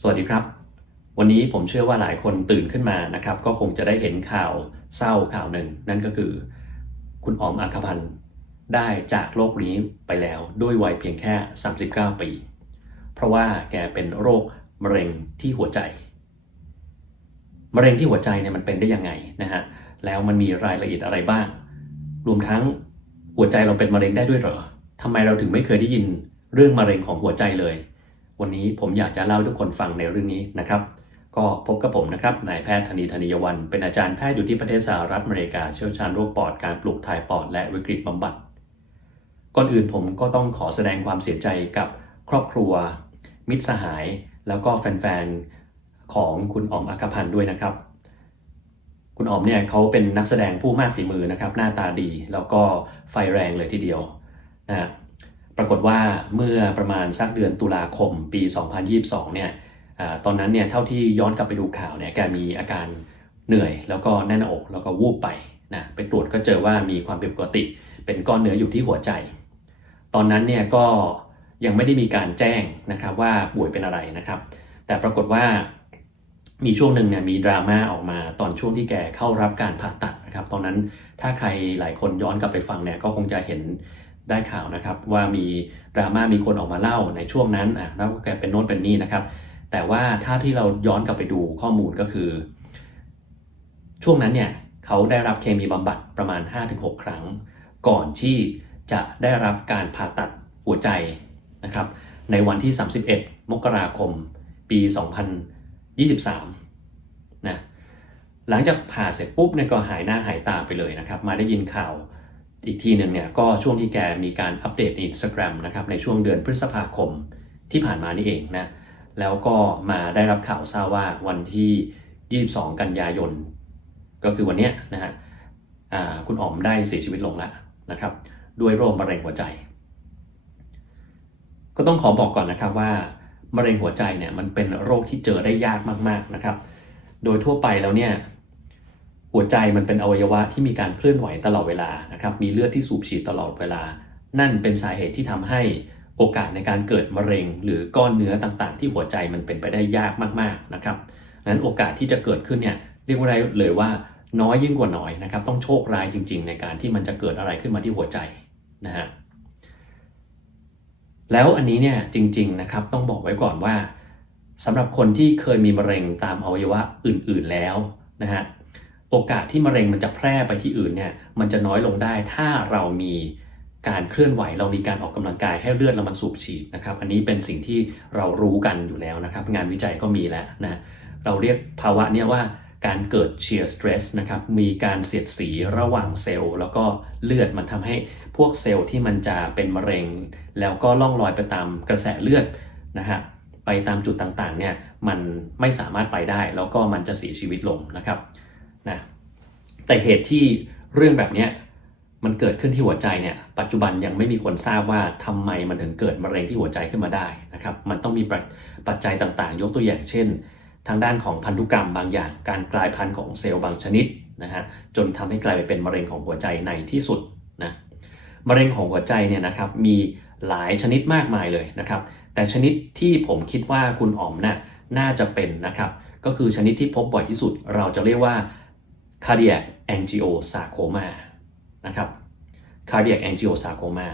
สวัสดีครับวันนี้ผมเชื่อว่าหลายคนตื่นขึ้นมานะครับก็คงจะได้เห็นข่าวเศร้าข่าวหนึ่งนั่นก็คือคุณอ๋อมอัครพันธ์ได้จากโลกนี้ไปแล้วด้วยวัยเพียงแค่39ปีเพราะว่าแกเป็นโรคมะเร็งที่หัวใจมะเร็งที่หัวใจเนี่ยมันเป็นได้ยังไงนะฮะแล้วมันมีรายละเอียดอะไรบ้างรวมทั้งหัวใจเราเป็นมะเร็งได้ด้วยเหรอทำไมเราถึงไม่เคยได้ยินเรื่องมะเร็งของหัวใจเลยวันนี้ผมอยากจะเล่าให้ทุกคนฟังในเรื่องนี้นะครับก็พบกับผมนะครับนายแพทย์ธนีธนียวันเป็นอาจารย์แพทย์อยู่ที่ประเทศสหรัฐอเมริกาเชี่ยวชาญโรคปอดการปลูกถ่ายปอดและวิกฤตบำบัดก่อนอื่นผมก็ต้องขอแสดงความเสียใจกับครอบครัวมิตรสหายแล้วก็แฟนๆของคุณอ๋อมอัครพันธ์ด้วยนะครับคุณอ๋อมเนี่ยเขาเป็นนักแสดงผู้มากฝีมือนะครับหน้าตาดีแล้วก็ไฟแรงเลยทีเดียวนะปรากฏว่าเมื่อประมาณสักเดือนตุลาคมปี2022เนี่ยตอนนั้นเนี่ยเท่าที่ย้อนกลับไปดูข่าวเนี่ยแกมีอาการเหนื่อยแล้วก็แน่นหน้าอกแล้วก็วูบไปนะไปตรวจก็เจอว่ามีความผิดปกติเป็นก้อนเนื้ออยู่ที่หัวใจตอนนั้นเนี่ยก็ยังไม่ได้มีการแจ้งนะครับว่าป่วยเป็นอะไรนะครับแต่ปรากฏว่ามีช่วงหนึ่งเนี่ยมีดราม่าออกมาตอนช่วงที่แกเข้ารับการผ่าตัดนะครับตอนนั้นถ้าใครหลายคนย้อนกลับไปฟังเนี่ยก็คงจะเห็นได้ข่าวนะครับว่ามีดราม่ามีคนออกมาเล่าในช่วงนั้นแล้วแกเป็นโน้นเป็นนี่นะครับแต่ว่าถ้าที่เราย้อนกลับไปดูข้อมูลก็คือช่วงนั้นเนี่ยเขาได้รับเคมีบำบัดประมาณ 5-6 ครั้งก่อนที่จะได้รับการผ่าตัดหัวใจนะครับในวันที่31มกราคมปี2023นะหลังจากผ่าเสร็จปุ๊บเนี่ยก็หายหน้าหายตาไปเลยนะครับมาได้ยินข่าวอีกทีหนึ่งเนี่ยก็ช่วงที่แกมีการอัปเดตใน Instagram นะครับในช่วงเดือนพฤษภาคมที่ผ่านมานี่เองนะแล้วก็มาได้รับข่าวทราบว่าวันที่22กันยายนก็คือวันนี้นะฮะคุณอ๋อมได้เสียชีวิตลงแล้วนะครับด้วยโรคมะเร็งหัวใจก็ต้องขอบอกก่อนนะครับว่ามะเร็งหัวใจเนี่ยมันเป็นโรคที่เจอได้ยากมากๆนะครับโดยทั่วไปแล้วเนี่ยหัวใจมันเป็นอวัยวะที่มีการเคลื่อนไหวตลอดเวลานะครับมีเลือดที่สูบฉีดตลอดเวลานั่นเป็นสาเหตุที่ทำให้โอกาสในการเกิดมะเร็งหรือก้อนเนื้อต่างๆที่หัวใจมันเป็นไปได้ยากมากๆนะครับนั้นโอกาสที่จะเกิดขึ้นเนี่ยเรียกว่าได้เลยว่าน้อยยิ่งกว่าน้อยนะครับต้องโชคร้ายจริงๆในการที่มันจะเกิดอะไรขึ้นมาที่หัวใจนะฮะแล้วอันนี้เนี่ยจริงๆนะครับต้องบอกไว้ก่อนว่าสำหรับคนที่เคยมีมะเร็งตามอวัยวะอื่นๆแล้วนะฮะโอกาสที่มะเร็งมันจะแพร่ไปที่อื่นเนี่ยมันจะน้อยลงได้ถ้าเรามีการเคลื่อนไหวเรามีการออกกำลังกายให้เลือดเรามันสูบฉีดนะครับอันนี้เป็นสิ่งที่เรารู้กันอยู่แล้วนะครับงานวิจัยก็มีแล้วนะเราเรียกภาวะเนี่ยว่าการเกิด shear stress นะครับมีการเสียดสีระหว่างเซลล์แล้วก็เลือดมันทำให้พวกเซลล์ที่มันจะเป็นมะเร็งแล้วก็ล่องลอยไปตามกระแสเลือดนะฮะไปตามจุดต่างๆเนี่ยมันไม่สามารถไปได้แล้วก็มันจะเสียชีวิตลงนะครับนะแต่เหตุที่เรื่องแบบนี้มันเกิดขึ้นที่หัวใจเนี่ยปัจจุบันยังไม่มีคนทราบว่าทำไมมันถึงเกิดมะเร็งที่หัวใจขึ้นมาได้นะครับมันต้องมีปัจจัยต่างๆยกตัวอย่างเช่นทางด้านของพันธุกรรมบางอย่างการกลายพันธุ์ของเซลล์บางชนิดนะฮะจนทำให้กลายไปเป็นมะเร็งของหัวใจในที่สุดนะมะเร็งของหัวใจเนี่ยนะครับมีหลายชนิดมากมายเลยนะครับแต่ชนิดที่ผมคิดว่าคุณอ๋อมน่าจะเป็นนะครับก็คือชนิดที่พบบ่อยที่สุดเราจะเรียกว่า cardiac angiosarcoma นะครับ cardiac angiosarcoma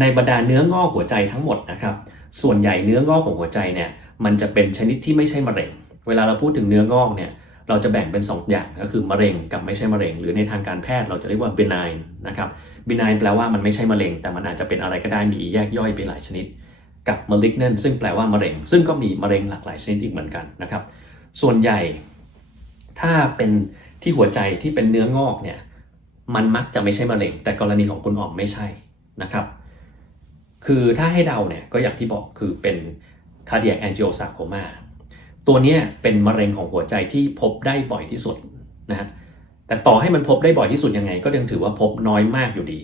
ในบรรดาเนื้องอกหัวใจทั้งหมดนะครับส่วนใหญ่เนื้องอกของหัวใจเนี่ยมันจะเป็นชนิดที่ไม่ใช่มะเร็งเวลาเราพูดถึงเนื้องอกเนี่ยเราจะแบ่งเป็น2 อย่างก็คือมะเร็งกับไม่ใช่มะเร็งหรือในทางการแพทย์เราจะเรียกว่า benign นะครับ benign แปลว่ามันไม่ใช่มะเร็งแต่มันอาจจะเป็นอะไรก็ได้มีแยกย่อยไปหลายชนิดกับ malignant ซึ่งแปลว่ามะเร็งซึ่งก็มีมะเร็งหลากหลายชนิดอีกเหมือนกันนะครับส่วนใหญ่ถ้าเป็นที่หัวใจที่เป็นเนื้องอกเนี่ยมันมักจะไม่ใช่มะเร็งแต่กรณีของคุณอ๋อมไม่ใช่นะครับคือถ้าให้เดาเนี่ยก็อย่างที่บอกคือเป็น cardiac angiosarcoma ตัวนี้เป็นมะเร็งของหัวใจที่พบได้บ่อยที่สุดนะฮะแต่ต่อให้มันพบได้บ่อยที่สุดยังไงก็ยังถือว่าพบน้อยมากอยู่ดี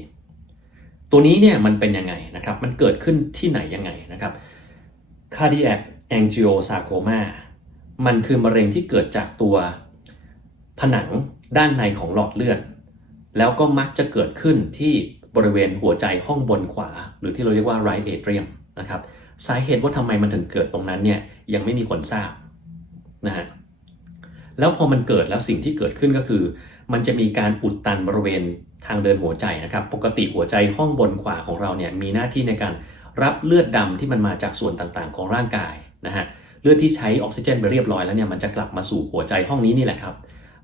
ตัวนี้เนี่ยมันเป็นยังไงนะครับมันเกิดขึ้นที่ไหนยังไงนะครับ cardiac angiosarcoma มันคือมะเร็งที่เกิดจากตัวผนังด้านในของหลอดเลือดแล้วก็มักจะเกิดขึ้นที่บริเวณหัวใจห้องบนขวาหรือที่เราเรียกว่า right atrium นะครับ สาเหตุว่าทำไมมันถึงเกิดตรงนั้นเนี่ยยังไม่มีคนทราบนะฮะแล้วพอมันเกิดแล้วสิ่งที่เกิดขึ้นก็คือมันจะมีการอุดตันบริเวณทางเดินหัวใจนะครับปกติหัวใจห้องบนขวาของเราเนี่ยมีหน้าที่ในการรับเลือดดำที่มันมาจากส่วนต่างๆของร่างกายนะฮะเลือดที่ใช้ออกซิเจนไปเรียบร้อยแล้วเนี่ยมันจะกลับมาสู่หัวใจห้องนี้นี่แหละครับ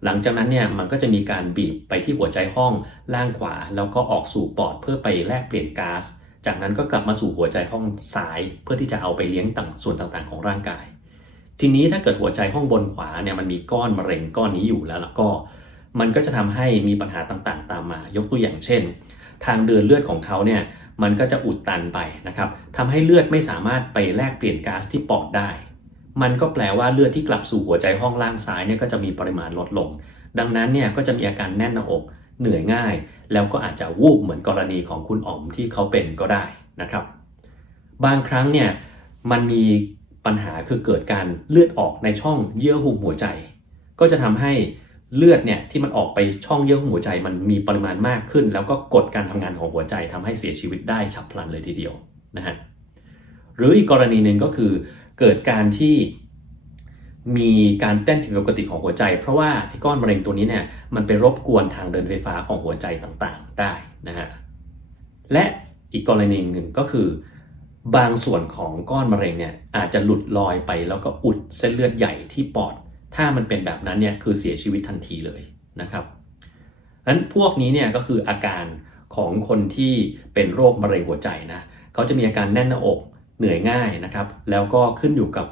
หลังจากนั้นเนี่ยมันก็จะมีการบีบไปที่หัวใจห้องล่างขวาแล้วก็ออกสู่ปอดเพื่อไปแลกเปลี่ยนก๊าซจากนั้นก็กลับมาสู่หัวใจห้องซ้ายเพื่อที่จะเอาไปเลี้ยงส่วนต่างๆของร่างกายทีนี้ถ้าเกิดหัวใจห้องบนขวาเนี่ยมันมีก้อนมะเร็งก้อนนี้อยู่แล้วก็มันก็จะทำให้มีปัญหาต่างๆตามมายกตัวอย่างเช่นทางเดินเลือดของเขาเนี่ยมันก็จะอุดตันไปนะครับทำให้เลือดไม่สามารถไปแลกเปลี่ยนก๊าซที่ปอดได้มันก็แปลว่าเลือดที่กลับสู่หัวใจห้องล่างซ้ายเนี่ยก็จะมีปริมาณลดลงดังนั้นเนี่ยก็จะมีอาการแน่นหน้าอกเหนื่อยง่ายแล้วก็อาจจะวูบเหมือนกรณีของคุณอ๋อมที่เขาเป็นก็ได้นะครับบางครั้งเนี่ยมันมีปัญหาคือเกิดการเลือดออกในช่องเยื่อหุ้มหัวใจก็จะทำให้เลือดเนี่ยที่มันออกไปช่องเยื่อหุ้มหัวใจมันมีปริมาณมากขึ้นแล้วก็กดการทำงานของหัวใจทำให้เสียชีวิตได้ฉับพลันเลยทีเดียวนะฮะหรืออีกกรณีหนึ่งก็คือเกิดการที่มีการเต้นผิดปกติของหัวใจเพราะว่าไอ้ก้อนมะเร็งตัวนี้เนี่ยมันไปรบกวนทางเดินไฟฟ้าของหัวใจต่างๆได้นะฮะและอีกกรณีหนึ่งก็คือบางส่วนของก้อนมะเร็งเนี่ยอาจจะหลุดลอยไปแล้วก็อุดเส้นเลือดใหญ่ที่ปอดถ้ามันเป็นแบบนั้นเนี่ยคือเสียชีวิตทันทีเลยนะครับนั้นพวกนี้เนี่ยก็คืออาการของคนที่เป็นโรคมะเร็งหัวใจนะเขาจะมีอาการแน่นหน้าอกเหนื่อยง่ายนะครับแล้วก็ขึ้นอยู่กับ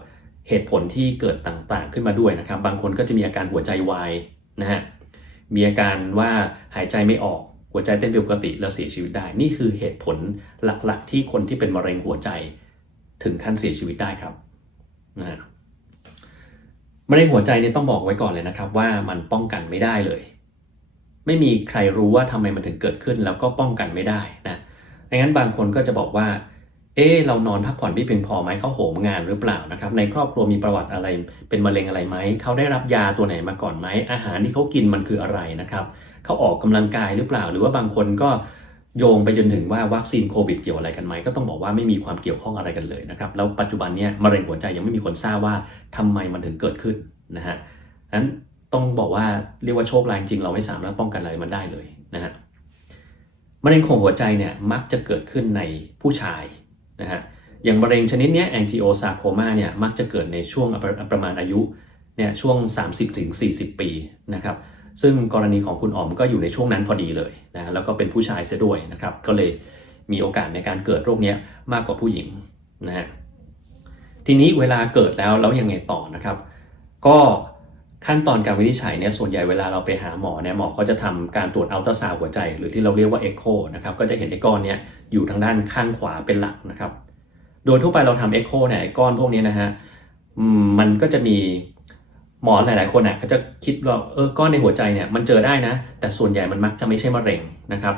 เหตุผลที่เกิดต่างๆขึ้นมาด้วยนะครับบางคนก็จะมีอาการหัวใจวายนะฮะมีอาการว่าหายใจไม่ออกหัวใจเต้นผิดปกติแล้วเสียชีวิตได้นี่คือเหตุผลหลักๆที่คนที่เป็นมะเร็งหัวใจถึงขั้นเสียชีวิตได้ครับนะฮะมะเร็งหัวใจเนี่ยต้องบอกไว้ก่อนเลยนะครับว่ามันป้องกันไม่ได้เลยไม่มีใครรู้ว่าทำไมมันถึงเกิดขึ้นแล้วก็ป้องกันไม่ได้นะดังนั้นบางคนก็จะบอกว่าเรานอนพักผ่อนไม่เพียงพอไหมเขาโหมงานหรือเปล่านะครับในครอบครัวมีประวัติอะไรเป็นมะเร็งอะไรไหมเขาได้รับยาตัวไหนมาก่อนไหมอาหารที่เขากินมันคืออะไรนะครับเขาออกกำลังกายหรือเปล่าหรือว่าบางคนก็โยงไปจนถึงว่าวัคซีนโควิดเกี่ยวอะไรกันไหมก็ต้องบอกว่าไม่มีความเกี่ยวข้องอะไรกันเลยนะครับแล้วปัจจุบันเนี้ยมะเร็งหัวใจยังไม่มีคนทราบว่าทำไมมันถึงเกิดขึ้นนะฮะนั้นต้องบอกว่าเรียกว่าโชคร้ายจริงเราไม่สามารถป้องกันอะไรมันได้เลยนะฮะมะเร็งของหัวใจเนี่ยมักจะเกิดขึ้นในผู้ชายนะฮะอย่างมะเร็งชนิดนี้แองจิโอซาร์โคมาเนี่ยมักจะเกิดในช่วงประมาณอายุเนี่ยช่วง 30-40 ปีนะครับซึ่งกรณีของคุณอ๋อมก็อยู่ในช่วงนั้นพอดีเลยนะแล้วก็เป็นผู้ชายเสียด้วยนะครับก็เลยมีโอกาสในการเกิดโรคนี้มากกว่าผู้หญิงนะฮะทีนี้เวลาเกิดแล้วยังไงต่อนะครับก็ขั้นตอนการวินิจฉัยเนี่ยส่วนใหญ่เวลาเราไปหาหมอเนี่ยหมอเขาจะทำการตรวจอัลตราซาวด์หัวใจหรือที่เราเรียกว่าเอ็กโคนะครับก็จะเห็นไอ้ก้อนเนี้ยอยู่ทางด้านข้างขวาเป็นหลักนะครับโดยทั่วไปเราทำเอ็กโคเนี่ยก้อนพวกนี้นะฮะมันก็จะมีหมอหลายๆคนก็จะคิดว่าก้อนในหัวใจเนี่ยมันเจอได้นะแต่ส่วนใหญ่มันมักจะไม่ใช่มะเร็งนะครับ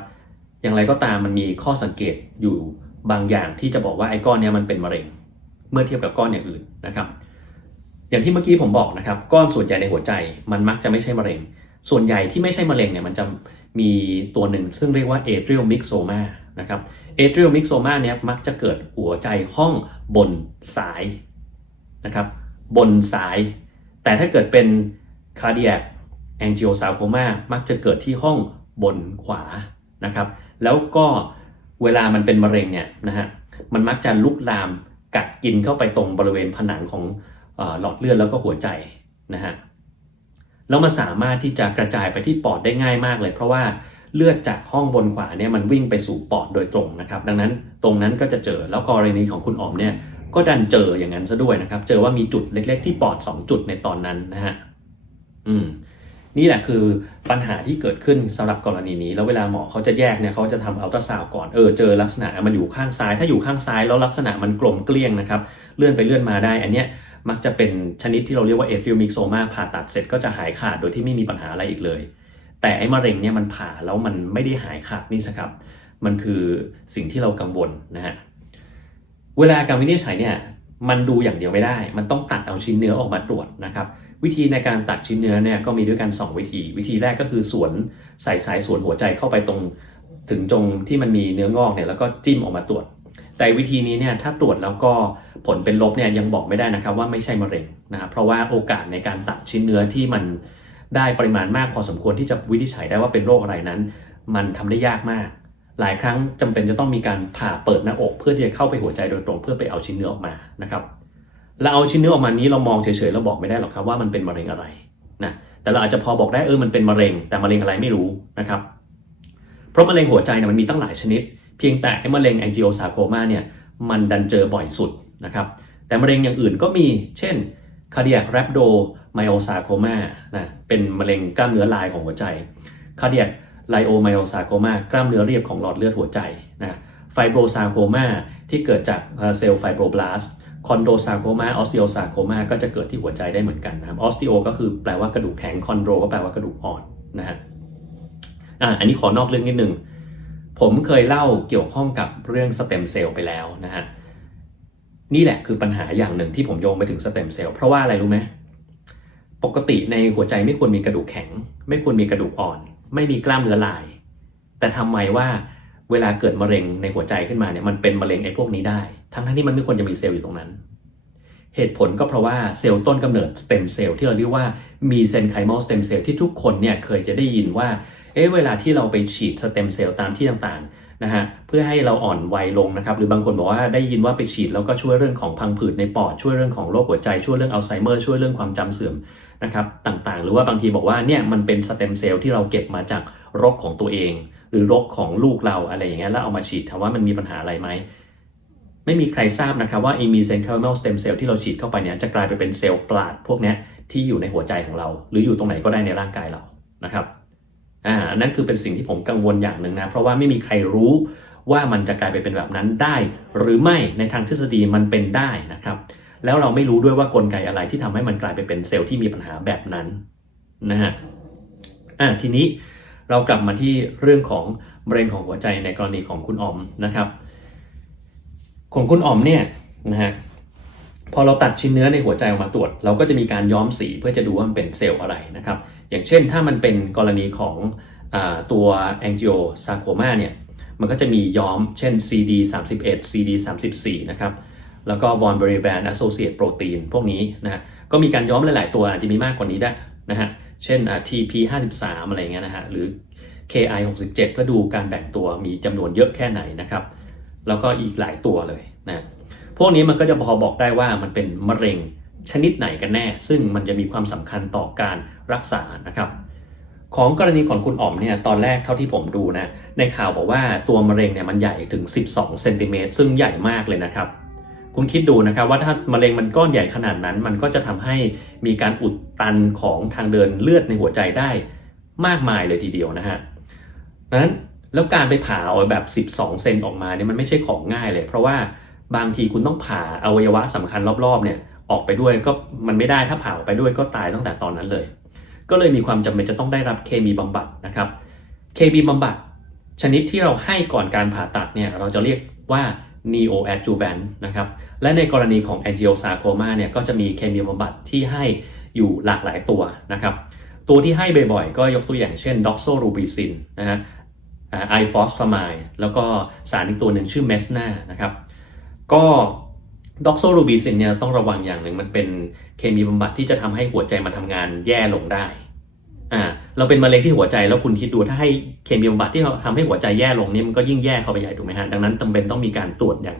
อย่างไรก็ตามมันมีข้อสังเกตอยู่บางอย่างที่จะบอกว่าไอ้ก้อนนี้มันเป็นมะเร็งเมื่อเทียบกับก้อนอย่างอื่นนะครับอย่างที่เมื่อกี้ผมบอกนะครับก้อนส่วนใหญ่ในหัวใจมันมักจะไม่ใช่มะเร็งส่วนใหญ่ที่ไม่ใช่มะเร็งเนี่ยมันจะมีตัวหนึ่งซึ่งเรียกว่า atrial myxoma นะครับ atrial myxoma เนี่ยมักจะเกิดหัวใจห้องบนซ้ายนะครับบนซ้ายแต่ถ้าเกิดเป็น cardiac angiosarcoma มักจะเกิดที่ห้องบนขวานะครับแล้วก็เวลามันเป็นมะเร็งเนี่ยนะฮะมันมักจะลุกลามกัดกินเข้าไปตรงบริเวณผนังของหลอดเลือดแล้วก็หัวใจนะฮะแล้วมันสามารถที่จะกระจายไปที่ปอดได้ง่ายมากเลยเพราะว่าเลือดจากห้องบนขวาเนี่ยมันวิ่งไปสู่ปอดโดยตรงนะครับดังนั้นตรงนั้นก็จะเจอแล้วกรณีของคุณอ๋อมเนี่ยก็ดันเจออย่างนั้นซะด้วยนะครับเจอว่ามีจุดเล็กๆที่ปอด2จุดในตอนนั้นนะฮะนี่แหละคือปัญหาที่เกิดขึ้นสำหรับกรณีนี้แล้วเวลาหมอเขาจะแยกเนี่ยเขาจะทำอัลตราซาวด์ก่อนเจอลักษณะมันอยู่ข้างซ้ายถ้าอยู่ข้างซ้ายแล้วลักษณะมันกลมเกลี้ยงนะครับเลื่อนไปเลื่อนมาได้อันเนี้ยมักจะเป็นชนิดที่เราเรียกว่า atrial myxoma ผ่าตัดเสร็จก็จะหายขาดโดยที่ไม่มีปัญหาอะไรอีกเลยแต่ไอ้มะเร็งเนี่ยมันผ่าแล้วมันไม่ได้หายขาดนี่สิครับมันคือสิ่งที่เรากังวลนะฮะเวลาการวินิจฉัยเนี่ยมันดูอย่างเดียวไม่ได้มันต้องตัดเอาชิ้นเนื้อออกมาตรวจนะครับวิธีในการตัดชิ้นเนื้อเนี่ยก็มีด้วยกัน2วิธีแรกก็คือใส่สายสวนหัวใจเข้าไปตรงที่มันมีเนื้องอกเนี่ยแล้วก็จิ้มออกมาตรวจ แต่วิธีนี้เนี่ยถ้าตรวจแล้วก็ผลเป็นลบเนี่ยยังบอกไม่ได้นะครับว่าไม่ใช่มะเร็งนะครับเพราะว่าโอกาสในการตัดชิ้นเนื้อที่มันได้ปริมาณมากพอสมควรที่จะวินิจฉัยได้ว่าเป็นโรคอะไรนั้นมันทำได้ยากมากหลายครั้งจำเป็นจะต้องมีการผ่าเปิดหน้าอกเพื่อที่จะเข้าไปหัวใจโดยตรงเพื่อไปเอาชิ้นเนื้อออกมานะครับเราเอาชิ้นเนื้อออกมานี้เรามองเฉยๆเราบอกไม่ได้หรอกครับว่ามันเป็นมะเร็งอะไรนะแต่เราอาจจะพอบอกได้มันเป็นมะเร็งแต่มะเร็งอะไรไม่รู้นะครับเพราะมะเร็งหัวใจเนี่ยมันมีตั้งหลายชนิดเพียงแต่มะเร็ง angiosarcoma เนี่ยมันดันเจอบ่อยสุดนะครับแต่มะเร็งอย่างอื่นก็มีเช่น cardiac rhabdomyosarcoma นะเป็นมะเร็งกล้ามเนื้อลายของหัวใจ cardiac leiomyosarcoma กล้ามเนื้อเรียบของหลอดเลือดหัวใจนะไฟโบรซาโคมาที่เกิดจากเซลล์ไฟโบรบลาสต์คอนโดซาโคมาออสติโอซาโคมาก็จะเกิดที่หัวใจได้เหมือนกันนะครับออสติโอก็คือแปลว่ากระดูกแข็งคอนโดก็แปลว่ากระดูกอ่อนนะฮะอันนี้ขอนอกเรื่องนิดนึงผมเคยเล่าเกี่ยวข้องกับเรื่องสเต็มเซลล์ไปแล้วนะฮะนี่แหละคือปัญหาอย่างหนึ่งที่ผมโยงไปถึงสเต็มเซลล์เพราะว่าอะไรรู้ไหมปกติในหัวใจไม่ควรมีกระดูกแข็งไม่ควรมีกระดูกอ่อนไม่มีกล้ามเนื้อลายแต่ทำไมว่าเวลาเกิดมะเร็งในหัวใจขึ้นมาเนี่ยมันเป็นมะเร็งไอ้พวกนี้ได้ทั้งที่มันไม่ควรจะมีเซลล์อยู่ตรงนั้นเหตุผลก็เพราะว่าเซลล์ต้นกำเนิดสเต็มเซลล์ที่เราเรียกว่ามีเซนไคมอลสเต็มเซลล์ที่ทุกคนเนี่ยเคยจะได้ยินว่าเวลาที่เราไปฉีดสเต็มเซลล์ตามที่ต่างๆนะฮะเพื่อให้เราอ่อนวัยลงนะครับหรือบางคนบอกว่าได้ยินว่าไปฉีดแล้วก็ช่วยเรื่องของพังผืดในปอดช่วยเรื่องของโรคหัวใจช่วยเรื่องอัลไซเมอร์ช่วยเรื่องความจำเสื่อมนะครับต่างๆหรือว่าบางทีบอกว่าเนี่ยมันเป็นสเต็มเซลล์ที่เราเก็บมาจากรกของตัวเองหรือรกของลูกเราอะไรอย่างเงี้ยแล้วเอามาฉีดถามว่ามันมีปัญหาอะไรไหมไม่มีใครทราบนะครับว่ามีเซนไคมอลสเต็มเซลล์ที่เราฉีดเข้าไปเนี่ยจะกลายไปเป็นเซลล์ปราดพวกนี้ที่อยู่ในหัวใจของเราหรืออยู่ตรงไหนก็ได้ในร่างกายเรานะครับนั่นคือเป็นสิ่งที่ผมกังวลอย่างหนึ่งนะเพราะว่าไม่มีใครรู้ว่ามันจะกลายไปเป็นแบบนั้นได้หรือไม่ในทางทฤษฎีมันเป็นได้นะครับแล้วเราไม่รู้ด้วยว่ากลไกอะไรที่ทำให้มันกลายไปเป็นเซลล์ที่มีปัญหาแบบนั้นนะฮะทีนี้เรากลับมาที่เรื่องของมะเร็งของหัวใจในกรณีของคุณอ๋อมนะครับของคุณอ๋อมเนี่ยนะฮะพอเราตัดชิ้นเนื้อในหัวใจออกมาตรวจเราก็จะมีการย้อมสีเพื่อจะดูว่ามันเป็นเซลล์อะไรนะครับอย่างเช่นถ้ามันเป็นกรณีของตัว angiosarcoma เนี่ยมันก็จะมีย้อมเช่น CD31 CD34 นะครับแล้วก็ von Willebrand associated protein พวกนี้นะฮะก็มีการย้อมหลายๆตัวอาจจะมีมากกว่านี้ได้นะฮะเช่นTP53 อะไรเงี้ยนะฮะหรือ KI67 เพื่อดูการแบ่งตัวมีจำนวนเยอะแค่ไหนนะครับแล้วก็อีกหลายตัวเลยนะพวกนี้มันก็จะพอบอกได้ว่ามันเป็นมะเร็งชนิดไหนกันแน่ซึ่งมันจะมีความสำคัญต่อการรักษานะครับของกรณีของคุณอ๋อมเนี่ยตอนแรกเท่าที่ผมดูนะในข่าวบอกว่าตัวมะเร็งเนี่ยมันใหญ่ถึง12เซนติเมตรซึ่งใหญ่มากเลยนะครับคุณคิดดูนะครับว่าถ้ามะเร็งมันก้อนใหญ่ขนาดนั้นมันก็จะทำให้มีการอุดตันของทางเดินเลือดในหัวใจได้มากมายเลยทีเดียวนะฮะดังนั้นแล้วการไปผ่าเอาแบบ12เซนออกมาเนี่ยมันไม่ใช่ของง่ายเลยเพราะว่าบางทีคุณต้องผ่าอวัยวะสำคัญรอบๆเนี่ยออกไปด้วยก็มันไม่ได้ถ้าผ่าออกไปด้วยก็ตายตั้งแต่ตอนนั้นเลยก็เลยมีความจำเป็นจะต้องได้รับเคมีบำบัดนะครับเคมีบำบัดชนิดที่เราให้ก่อนการผ่าตัดเนี่ยเราจะเรียกว่า neoadjuvant นะครับและในกรณีของ angiosarcoma เนี่ยก็จะมีเคมีบำบัดที่ให้อยู่หลากหลายตัวนะครับตัวที่ให้บ่อยๆก็ยกตัวอย่างเช่น doxorubicin นะฮะifosfamide แล้วก็สารอีกตัวหนึ่งชื่อ mesna นะครับก็doxorubicin เนี่ยต้องระวังอย่างหนึ่งมันเป็นเคมีบำบัดที่จะทำให้หัวใจมันทำงานแย่ลงได้เราเป็นมะเร็งที่หัวใจแล้วคุณคิดดูถ้าให้เคมีบำบัดที่ทำให้หัวใจแย่ลงเนี่ยมันก็ยิ่งแย่เข้าไปใหญ่ถูกไหมฮะดังนั้นจำเป็นต้องมีการตรวจอย่าง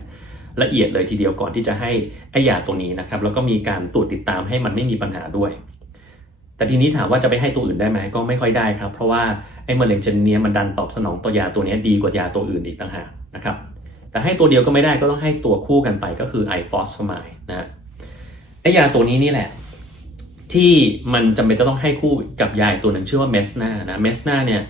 ละเอียดเลยทีเดียวก่อนที่จะให้ไอ้ยาตัวนี้นะครับแล้วก็มีการตรวจติดตามให้มันไม่มีปัญหาด้วยแต่ทีนี้ถามว่าจะไปให้ตัวอื่นได้ไหมก็ไม่ค่อยได้ครับเพราะว่าไอ้มะเร็งชนิดนี้มันดันตอบสนองต่อยาตัวนี้ดีกว่ายาตัวอื่นอีกต่างหากนะครับแต่ให้ตัวเดียวก็ไม่ได้ก็ต้องให้ตัวคู่กันไปก็คือ ifosfamide นะไอ้ยาตัวนี้นี่แหละที่มันจำเป็นจะต้องให้คู่กับยาตัวหนึ่งชื่อว่า mesna นะ mesna เนี่ย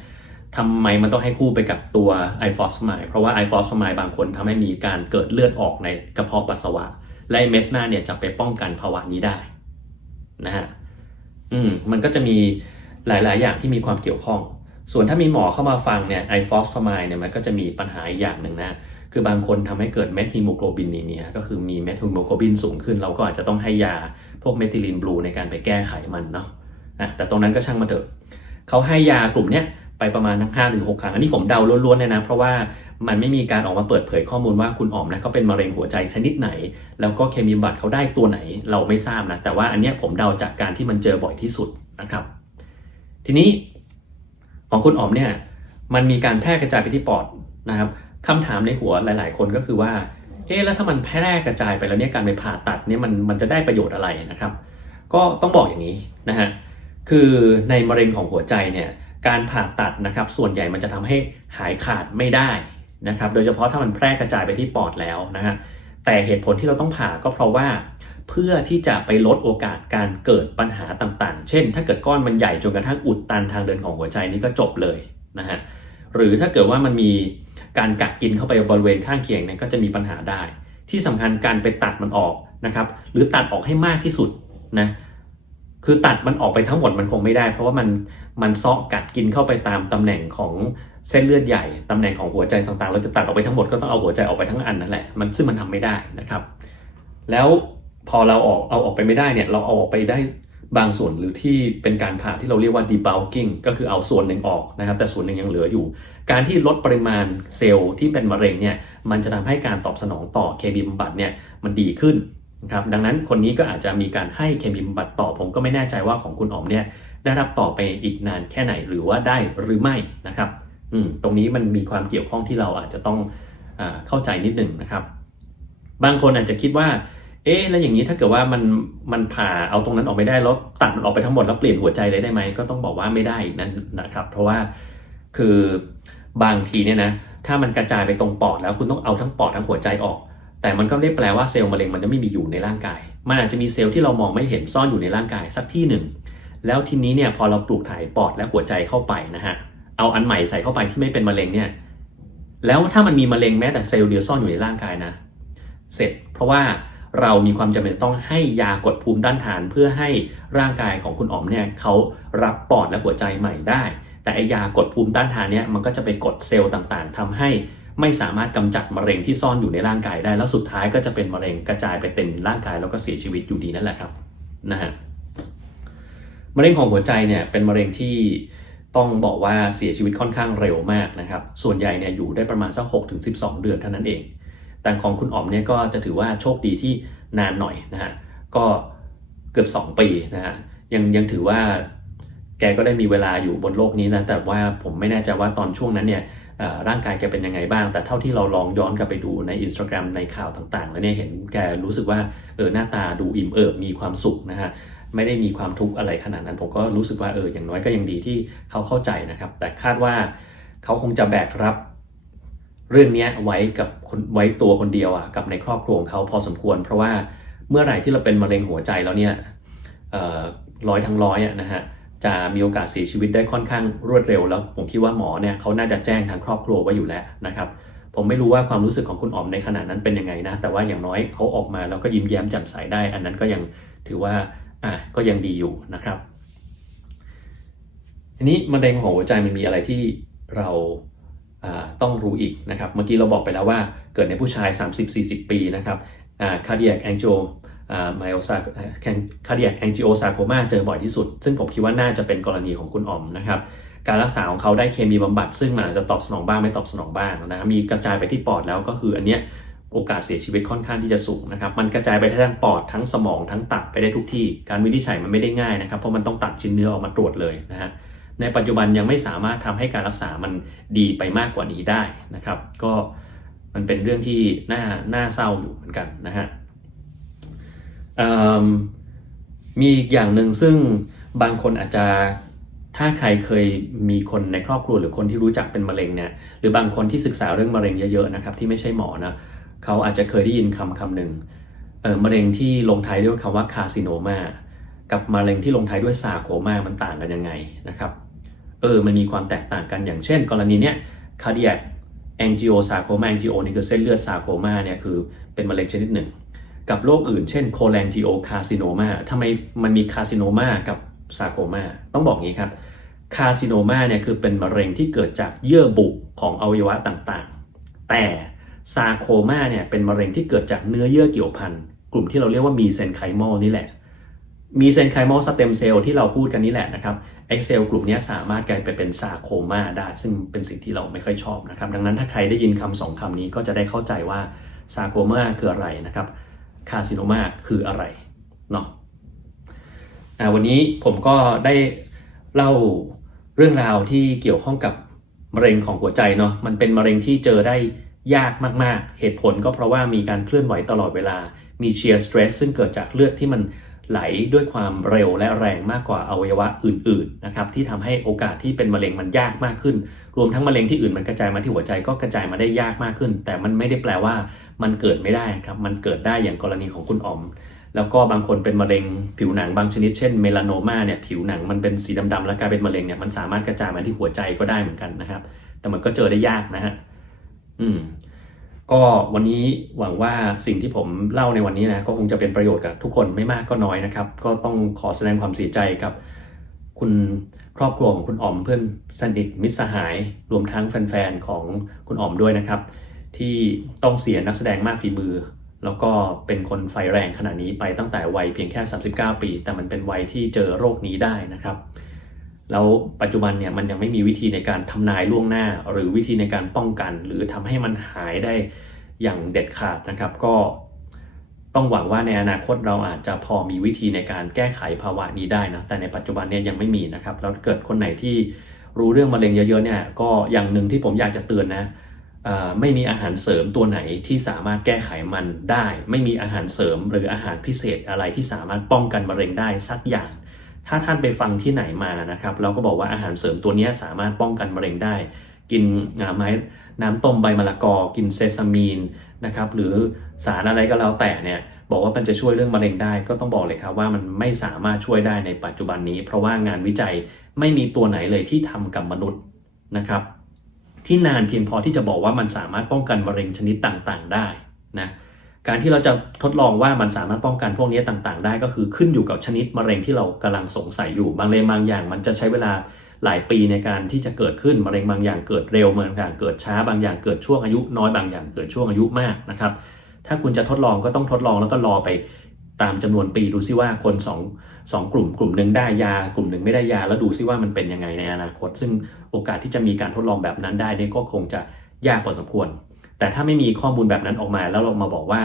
ทำไมมันต้องให้คู่ไปกับตัว ifosfamide เพราะว่า ifosfamide บางคนทำให้มีการเกิดเลือดออกในกระเพาะปัสสาวะและ mesna เนี่ยจะไปป้องกันภาวะนี้ได้นะฮะมันก็จะมีหลายๆอย่างที่มีความเกี่ยวข้องส่วนถ้ามีหมอเข้ามาฟังเนี่ย ifosfamide เนี่ยมันก็จะมีปัญหาอีกอย่างหนึ่งนะคือบางคนทำให้เกิดเมทฮีโมโกลบินนีเมียก็คือมีเมทฮีโมโกลบินสูงขึ้นเราก็อาจจะต้องให้ยาพวกเมทิลีนบลูในการไปแก้ไขมันเนาะแต่ตรงนั้นก็ช่างมาเถอะเขาให้ยากลุ่มเนี้ย ไปประมาณทั้ง5-6 ครั้งอันนี้ผมเดาล้วนๆเลยนะเพราะว่ามันไม่มีการออกมาเปิดเผยข้อมูลว่าคุณอ๋อมนะเขาเป็นมะเร็งหัวใจชนิดไหนแล้วก็เคมีบำบัดเขาได้ตัวไหนเราไม่ทราบนะแต่ว่าอันเนี้ยผมเดาจากการที่มันเจอบ่อยที่สุดนะครับทีนี้ของคุณอ๋อมเนี่ยมันมีการแพร่กระจายไปที่ปอดนะครับคำถามในหัวหลายๆคนก็คือว่าแล้วถ้ามันแพร่กระจายไปแล้วเนี่ยการไปผ่าตัดเนี่ยมันจะได้ประโยชน์อะไรนะครับก็ต้องบอกอย่างนี้นะฮะคือในมะเร็งของหัวใจเนี่ยการผ่าตัดนะครับส่วนใหญ่มันจะทำให้หายขาดไม่ได้นะครับโดยเฉพาะถ้ามันแพร่กระจายไปที่ปอดแล้วนะฮะแต่เหตุผลที่เราต้องผ่าก็เพราะว่าเพื่อที่จะไปลดโอกาสการเกิดปัญหาต่างๆเช่นถ้าเกิดก้อนมันใหญ่จนกระทั่งอุดตันทางเดินของหัวใจนี่ก็จบเลยนะฮะหรือถ้าเกิดว่ามันมีการกัดกินเข้าไปบริเวณข้างเคียงเนี่ยก็จะมีปัญหาได้ที่สำคัญการไปตัดมันออกนะครับหรือตัดออกให้มากที่สุดนะคือตัดมันออกไปทั้งหมดมันคงไม่ได้เพราะว่ามันเซาะกัดกินเข้าไปตามตำแหน่งของเส้นเลือดใหญ่ตำแหน่งของหัวใจต่างๆเราจะตัดออกไปทั้งหมดก็ต้องเอาหัวใจออกไปทั้งอันนั่นแหละซึ่งมันทำไม่ได้นะครับแล้วพอเราเอาออกไปไม่ได้เนี่ยเราเอาออกไปได้บางส่วนหรือที่เป็นการผ่าที่เราเรียกว่า debulking ก็คือเอาส่วนหนึ่งออกนะครับแต่ส่วนหนึ่งยังเหลืออยู่การที่ลดปริมาณเซลล์ที่เป็นมะเร็งเนี่ยมันจะทำให้การตอบสนองต่อเคมีบำบัดเนี่ยมันดีขึ้นนะครับดังนั้นคนนี้ก็อาจจะมีการให้เคมีบำบัดต่อผมก็ไม่แน่ใจว่าของคุณอ๋อมเนี่ยได้รับต่อไปอีกนานแค่ไหนหรือว่าได้หรือไม่นะครับตรงนี้มันมีความเกี่ยวข้องที่เราอาจจะต้องเข้าใจนิดหนึ่งนะครับบางคนอาจจะคิดว่าแล้วอย่างนี้ถ้าเกิดว่ามันผ่าเอาตรงนั้นออกไม่ได้แล้วตัดมันออกไปทั้งหมดแล้วเปลี่ยนหัวใจเลยได้ไหมก็ต้องบอกว่าไม่ได้นั่นนะครับเพราะว่าคือบางทีเนี่ยนะถ้ามันกระจายไปตรงปอดแล้วคุณต้องเอาทั้งปอดทั้งหัวใจออกแต่มันก็ไม่ได้แปลว่าเซลล์มะเร็งมันจะไม่มีอยู่ในร่างกายมันอาจจะมีเซลล์ที่เรามองไม่เห็นซ่อนอยู่ในร่างกายสักที่หนึ่งแล้วทีนี้เนี่ยพอเราปลูกถ่ายปอดและหัวใจเข้าไปนะฮะเอาอันใหม่ใส่เข้าไปที่ไม่เป็นมะเร็งเนี่ยแล้วถ้ามันมีมะเร็งแม้แต่เซลล์เดียวซ่อนอยู่ในร่างกายนะเสร็จเพราะว่าเรามีความจำเป็นต้องให้ยากดภูมิต้านทานเพื่อให้ร่างกายของคุณอ๋อมเนี่ยเขารับปอดและหัวใจใหม่ได้แต่ไอยากดภูมิต้านทานเนี่ยมันก็จะไปกดเซลล์ต่างๆทำให้ไม่สามารถกำจัดมะเร็งที่ซ่อนอยู่ในร่างกายได้แล้วสุดท้ายก็จะเป็นมะเร็งกระจายไปเต็มร่างกายแล้วก็เสียชีวิตอยู่ดีนั่นแหละครับนะฮะมะเร็งของหัวใจเนี่ยเป็นมะเร็งที่ต้องบอกว่าเสียชีวิตค่อนข้างเร็วมากนะครับส่วนใหญ่เนี่ยอยู่ได้ประมาณสัก 6-12 เดือนเท่านั้นเองแต่ของคุณอ๋อมเนี่ยก็จะถือว่าโชคดีที่นานหน่อยนะฮะก็เกือบ2 ปีนะฮะยังถือว่าแกก็ได้มีเวลาอยู่บนโลกนี้นะแต่ว่าผมไม่แน่ใจว่าตอนช่วงนั้นเนี่ยร่างกายแกเป็นยังไงบ้างแต่เท่าที่เราลองย้อนกลับไปดูใน Instagram ในข่าวต่างๆแล้วเนี่ยเห็นแกรู้สึกว่าหน้าตาดูอิ่มเอิบมีความสุขนะฮะไม่ได้มีความทุกข์อะไรขนาดนั้นผมก็รู้สึกว่าอย่างน้อยก็ยังดีที่เขาเข้าใจนะครับแต่คาดว่าเขาคงจะแบกรับเรื่องนี้ไว้ตัวคนเดียวกับในครอบครัวของเขาพอสมควรเพราะว่าเมื่อไหร่ที่เราเป็นมะเร็งหัวใจแล้วเนี่ย100 ทั้ง 100นะฮะจะมีโอกาสเสียชีวิตได้ค่อนข้างรวดเร็วแล้วผมคิดว่าหมอเนี่ยเขาน่าจะแจ้งทางครอบครัวไว้อยู่แล้วนะครับผมไม่รู้ว่าความรู้สึกของคุณอ๋อมในขณะนั้นเป็นยังไงนะแต่ว่าอย่างน้อยเขาออกมาแล้วก็ยิ้มแย้มแจ่มใสได้อันนั้นก็ยังถือว่าก็ยังดีอยู่นะครับทีนี้มะเร็งของหัวใจมันมีอะไรที่เราต้องรู้อีกนะครับเมื่อกี้เราบอกไปแล้วว่าเกิดในผู้ชาย 30-40 ปีนะครับcardiac angiosarcoma เจอบ่อยที่สุดซึ่งผมคิดว่าน่าจะเป็นกรณีของคุณอ๋อมนะครับการรักษาของเขาได้เคมีบำบัดซึ่งมันอาจจะตอบสนองบ้างไม่ตอบสนองบ้างนะครับมีกระจายไปที่ปอดแล้วก็คืออันเนี้ยโอกาสเสียชีวิตค่อนข้างที่จะสูงนะครับมันกระจายไปทั้งปอดทั้งสมองทั้งตับไปได้ทุกที่การวินิจฉัยมันไม่ได้ง่ายนะครับเพราะมันต้องตัดชิ้นเนื้อออกมาตรวจเลยนะฮะในปัจจุบันยังไม่สามารถทำให้การรักษามันดีไปมากกว่านี้ได้นะครับก็มันเป็นเรื่องที่น่าเศร้าอยู่เหมือนกันนะฮะมีอีกอย่างหนึ่งซึ่งบางคนอาจจะถ้าใครเคยมีคนในครอบครัวหรือคนที่รู้จักเป็นมะเร็งเนี่ยหรือบางคนที่ศึกษาเรื่องมะเร็งเยอะๆนะครับที่ไม่ใช่หมอนะเขาอาจจะเคยได้ยินคำหนึ่งมะเร็งที่ลงท้ายด้วยคำว่าคาซิโนมากับมะเร็งที่ลงท้ายด้วยซาโคมามันต่างกันยังไงนะครับมันมีความแตกต่างกันอย่างเช่นกรณีเนี้ย cardiac angiosarcoma angio นี่คือเส้นเลือดซาโคมาเนี่ยคือเป็นมะเร็งชนิดหนึ่งกับโรคอื่นเช่น cholangiocarcinoma ทำไมมันมีคาซิโนมากับซาโคมาต้องบอกงี้ครับคาซิโนมาเนี่ยคือเป็นมะเร็งที่เกิดจากเยื่อบุของอวัยวะต่างๆแต่ซาโคมาเนี่ยเป็นมะเร็งที่เกิดจากเนื้อเยื่อเกี่ยวพันกลุ่มที่เราเรียกว่ามีเซนไคมอลนี่แหละ มีเซนไคโมสเต็มเซลล์ที่เราพูดกันนี่แหละนะครับไอเซลล์กลุ่มนี้สามารถกลายไปเป็นซาร์โคมาได้ซึ่งเป็นสิ่งที่เราไม่ค่อยชอบนะครับดังนั้นถ้าใครได้ยินคำสองคำนี้ก็จะได้เข้าใจว่าซาร์โคมาคืออะไรนะครับคาซิโนมาคืออะไรเนาะวันนี้ผมก็ได้เล่าเรื่องราวที่เกี่ยวข้องกับมะเร็งของหัวใจเนาะมันเป็นมะเร็งที่เจอได้ยากมากๆเหตุผลก็เพราะว่ามีการเคลื่อนไหวตลอดเวลามีเชียร์สเตรสซึ่งเกิดจากเลือดที่มันไหลด้วยความเร็วและแรงมากกว่าอวัยวะอื่นๆนะครับที่ทำให้โอกาสที่เป็นมะเร็งมันยากมากขึ้นรวมทั้งมะเร็งที่อื่นมันกระจายมาที่หัวใจก็กระจายมาได้ยากมากขึ้นแต่มันไม่ได้แปลว่ามันเกิดไม่ได้ครับมันเกิดได้อย่างกรณีของคุณอ๋อมแล้วก็บางคนเป็นมะเร็งผิวหนังบางชนิดเช่นเมลานโนมาเนี่ยผิวหนังมันเป็นสีดำๆแล้วกลายเป็นมะเร็งเนี่ยมันสามารถกระจายมาที่หัวใจก็ได้เหมือนกันนะครับแต่มันก็เจอได้ยากนะฮะก็วันนี้หวังว่าสิ่งที่ผมเล่าในวันนี้นะก็คงจะเป็นประโยชน์กับทุกคนไม่มากก็น้อยนะครับก็ต้องขอแสดงความเสียใจกับคุณครอบครัวของคุณอ๋อมเพื่อนสนิทมิตรสหายรวมทั้งแฟนๆของคุณอ๋อมด้วยนะครับที่ต้องเสียนักแสดงมากฝีมือแล้วก็เป็นคนไฟแรงขนาดนี้ไปตั้งแต่วัยเพียงแค่39ปีแต่มันเป็นวัยที่เจอโรคนี้ได้นะครับแล้วปัจจุบันเนี่ยมันยังไม่มีวิธีในการทำนายล่วงหน้าหรือวิธีในการป้องกันหรือทำให้มันหายได้อย่างเด็ดขาดนะครับก็ต้องหวังว่าในอนาคตเราอาจจะพอมีวิธีในการแก้ไขภาวะนี้ได้นะแต่ในปัจจุบันเนี่ยยังไม่มีนะครับแล้วเกิดคนไหนที่รู้เรื่องมะเร็งเยอะๆเนี่ยก็อย่างหนึ่งที่ผมอยากจะเตือนนะไม่มีอาหารเสริมตัวไหนที่สามารถแก้ไขมันได้ไม่มีอาหารเสริมหรืออาหารพิเศษอะไรที่สามารถป้องกันมะเร็งได้สักอย่างถ้าท่านไปฟังที่ไหนมานะครับเราก็บอกว่าอาหารเสริมตัวนี้สามารถป้องกันมะเร็งได้กินน้ำต้มใบมะละกอกินเซซามีนนะครับหรือสารอะไรก็แล้วแต่เนี่ยบอกว่ามันจะช่วยเรื่องมะเร็งได้ก็ต้องบอกเลยครับว่ามันไม่สามารถช่วยได้ในปัจจุบันนี้เพราะว่างานวิจัยไม่มีตัวไหนเลยที่ทำกับมนุษย์นะครับที่นานเพียงพอที่จะบอกว่ามันสามารถป้องกันมะเร็งชนิดต่างๆได้นะการที่เราจะทดลองว่ามันสามารถป้องกันพวกนี้ต่างๆได้ก็คือขึ้นอยู่กับชนิดมะเร็งที่เรากำลังสงสัยอยู่บางเรื่องบางอย่างมันจะใช้เวลาหลายปีในการที่จะเกิดขึ้นมะเร็งบางอย่างเกิดเร็วบางอย่างเกิดช้าบางอย่างเกิดช่วงอายุน้อยบางอย่างเกิดช่วงอายุมากนะครับถ้าคุณจะทดลองก็ต้องทดลองแล้วก็รอไปตามจำนวนปีดูซิว่าคนสองกลุ่มหนึ่งได้ยากลุ่มหนึ่งไม่ได้ยาแล้วดูซิว่ามันเป็นยังไงในอนาคตซึ่งโอกาสที่จะมีการทดลองแบบนั้นได้นี่ก็คงจะยากพอสมควรแต่ถ้าไม่มีข้อมูลแบบนั้นออกมาแล้วเรามาบอกว่า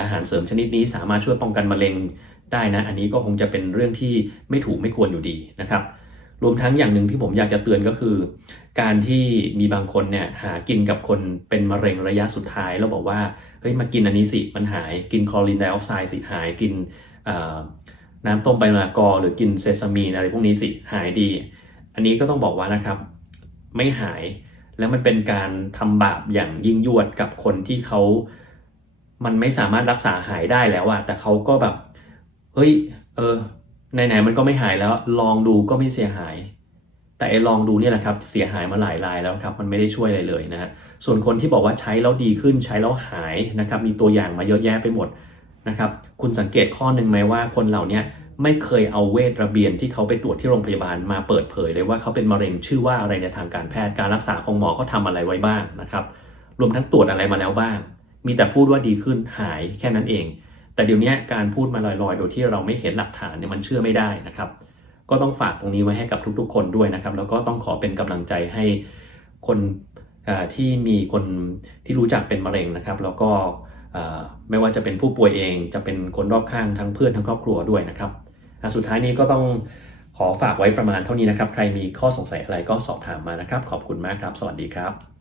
อาหารเสริมชนิดนี้สามารถช่วยป้องกันมะเร็งได้นะอันนี้ก็คงจะเป็นเรื่องที่ไม่ถูกไม่ควรอยู่ดีนะครับรวมทั้งอย่างหนึ่งที่ผมอยากจะเตือนก็คือการที่มีบางคนเนี่ยหากินกับคนเป็นมะเร็งระยะสุดท้ายแล้วบอกว่าเฮ้ยมากินอันนี้สิมันหายกินคลอรีนไดออกไซด์สิหายกินน้ำต้มใบมะละกอหรือกินเซซามีนอะไรพวกนี้สิหายดีอันนี้ก็ต้องบอกว่านะครับไม่หายแล้วมันเป็นการทำบาปอย่างยิ่งยวดกับคนที่เขามันไม่สามารถรักษาหายได้แล้วอะแต่เขาก็แบบเฮ้ยไหนๆมันก็ไม่หายแล้วลองดูก็ไม่เสียหายแต่ไอ้ลองดูเนี่ยแหละครับเสียหายมาหลายรายแล้วครับมันไม่ได้ช่วยอะไรเลยนะฮะส่วนคนที่บอกว่าใช้แล้วดีขึ้นใช้แล้วหายนะครับมีตัวอย่างมาเยอะแยะไปหมดนะครับคุณสังเกตข้อหนึ่งไหมว่าคนเหล่านี้ไม่เคยเอาเวชระเบียนที่เขาไปตรวจที่โรงพยาบาลมาเปิดเผยเลยว่าเขาเป็นมะเร็งชื่อว่าอะไรในทางการแพทย์การรักษาของหมอเขาทำอะไรไว้บ้างนะครับรวมทั้งตรวจอะไรมาแล้วบ้างมีแต่พูดว่าดีขึ้นหายแค่นั้นเองแต่เดี๋ยวนี้การพูดมาลอยๆโดยที่เราไม่เห็นหลักฐานเนี่ยมันเชื่อไม่ได้นะครับก็ต้องฝากตรงนี้ไว้ให้กับทุกๆคนด้วยนะครับแล้วก็ต้องขอเป็นกำลังใจให้คนที่มีคนที่รู้จักเป็นมะเร็งนะครับแล้วก็ไม่ว่าจะเป็นผู้ป่วยเองจะเป็นคนรอบข้างทั้งเพื่อนทั้งครอบครัวด้วยนะครับสุดท้ายนี้ก็ต้องขอฝากไว้ประมาณเท่านี้นะครับใครมีข้อสงสัยอะไรก็สอบถามมานะครับขอบคุณมากครับสวัสดีครับ